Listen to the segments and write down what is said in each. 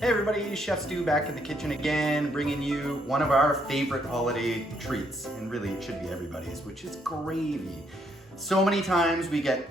Hey everybody, Chef Stu back in the kitchen again, bringing you one of our favorite holiday treats, and really it should be everybody's, which is gravy. So many times we get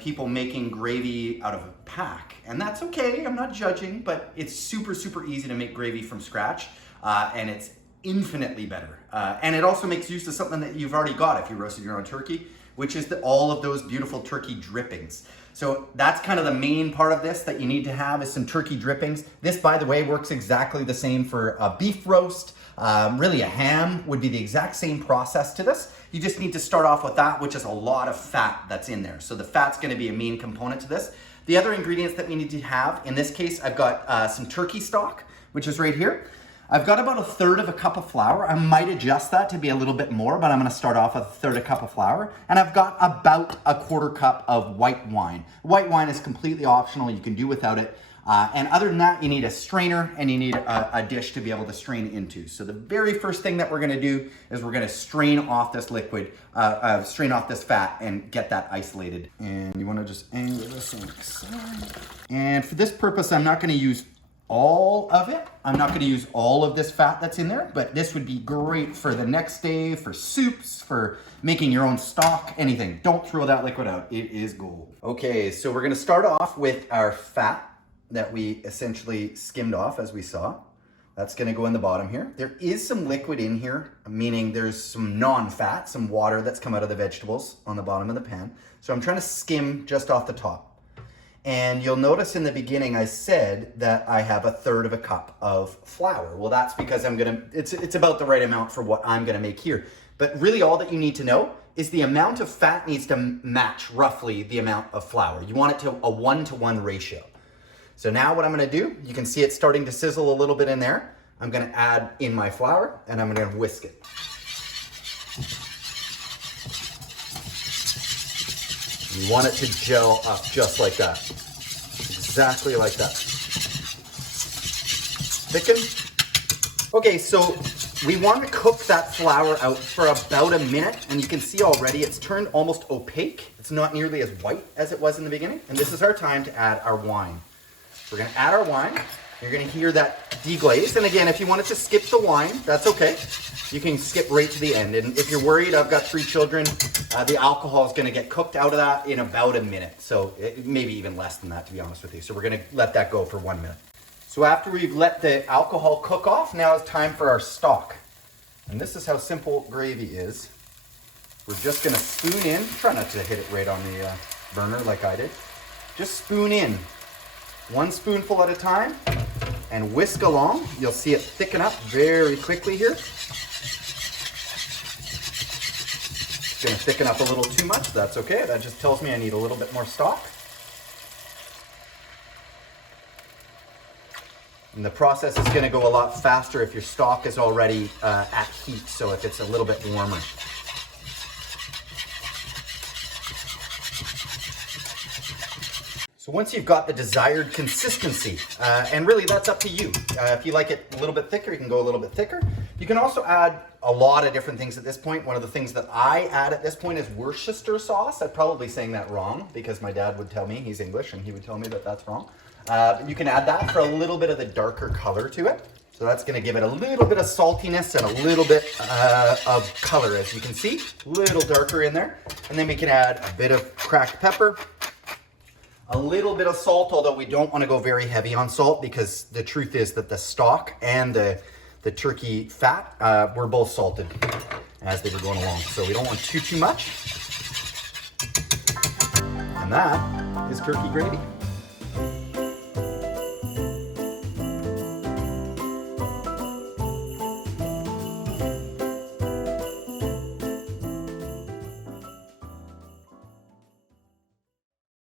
people making gravy out of a pack, and that's okay, I'm not judging, but it's super easy to make gravy from scratch, and it's infinitely better. And it also makes use of something that you've already got if you roasted your own turkey, which is all of those beautiful turkey drippings. So that's kind of the main part of this that you need to have is some turkey drippings. This, by the way, works exactly the same for a beef roast. Really a ham would be the exact same process to this. You just need to start off with that, which is a lot of fat that's in there. So the fat's gonna be a main component to this. The other ingredients that we need to have, in this case, I've got some turkey stock, which is right here. I've got about 1/3 cup of flour. I might adjust that to be a little bit more, but I'm gonna start off with 1/3 cup of flour. And I've got about 1/4 cup of white wine. White wine is completely optional, you can do without it. And other than that, you need a strainer and you need a dish to be able to strain into. So the very first thing that we're gonna do is we're gonna strain off this liquid, strain off this fat and get that isolated. And you wanna just angle this on the side. And for this purpose, I'm not gonna use all of it. I'm not gonna use all of this fat that's in there, but this would be great for the next day, for soups, for making your own stock, anything. Don't throw that liquid out, it is gold. Okay, so we're gonna start off with our fat that we essentially skimmed off as we saw. That's gonna go in the bottom here. There is some liquid in here, meaning there's some non-fat, some water that's come out of the vegetables on the bottom of the pan. So I'm trying to skim just off the top. And you'll notice in the beginning I said that I have 1/3 cup of flour. Well, that's because it's about the right amount for what I'm gonna make here. But really all that you need to know is the amount of fat needs to match roughly the amount of flour. You want it to a 1-to-1 ratio. So now what I'm gonna do, you can see it starting to sizzle a little bit in there. I'm gonna add in my flour and I'm gonna whisk it. You want it to gel up just like that. Exactly like that. Thicken. Okay, so we want to cook that flour out for about a minute, and you can see already it's turned almost opaque. It's not nearly as white as it was in the beginning, and this is our time to add our wine. We're gonna add our wine. You're gonna hear that deglaze, and again, if you wanted to skip the wine, that's okay. You can skip right to the end, and if you're worried, I've got 3 children, the alcohol is gonna get cooked out of that in about a minute, so maybe even less than that, to be honest with you. So we're gonna let that go for 1 minute. So after we've let the alcohol cook off, now it's time for our stock. And this is how simple gravy is. We're just gonna spoon in, try not to hit it right on the burner like I did. Just spoon in, 1 spoonful at a time, and whisk along. You'll see it thicken up very quickly here. It's gonna thicken up a little too much, that's okay. That just tells me I need a little bit more stock. And the process is gonna go a lot faster if your stock is already at heat, so if it's a little bit warmer. So once you've got the desired consistency, and really that's up to you. If you like it a little bit thicker, you can go a little bit thicker. You can also add a lot of different things at this point. One of the things that I add at this point is Worcestershire sauce. I'm probably saying that wrong because my dad would tell me, he's English, and he would tell me that that's wrong. But you can add that for a little bit of the darker color to it. So that's gonna give it a little bit of saltiness and a little bit of color, as you can see. A little darker in there. And then we can add a bit of cracked pepper, a little bit of salt, although we don't want to go very heavy on salt because the truth is that the stock and the turkey fat were both salted as they were going along. So we don't want too much. And that is turkey gravy.